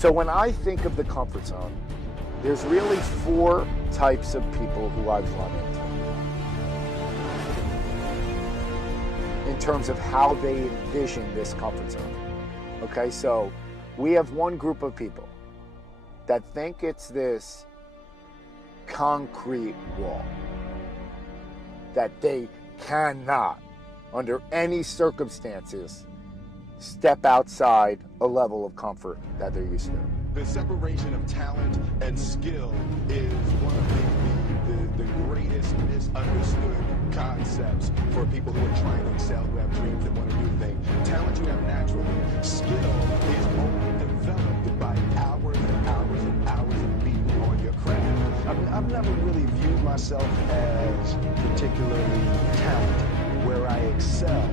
So when I think of the comfort zone, there's really four types of people who I've run into in terms of how they envision this comfort zone. Okay, so we have one group of people that think it's this concrete wall that they cannot, under any circumstances, step outside a level of comfort that they're used to. The separation of talent and skill is one of the greatest misunderstood concepts for people who are trying to excel, who have dreams and want to do things. Talent you have naturally. Skill is only developed by hours and hours and hours of being on your craft. I've never really viewed myself as particularly talented, where I excel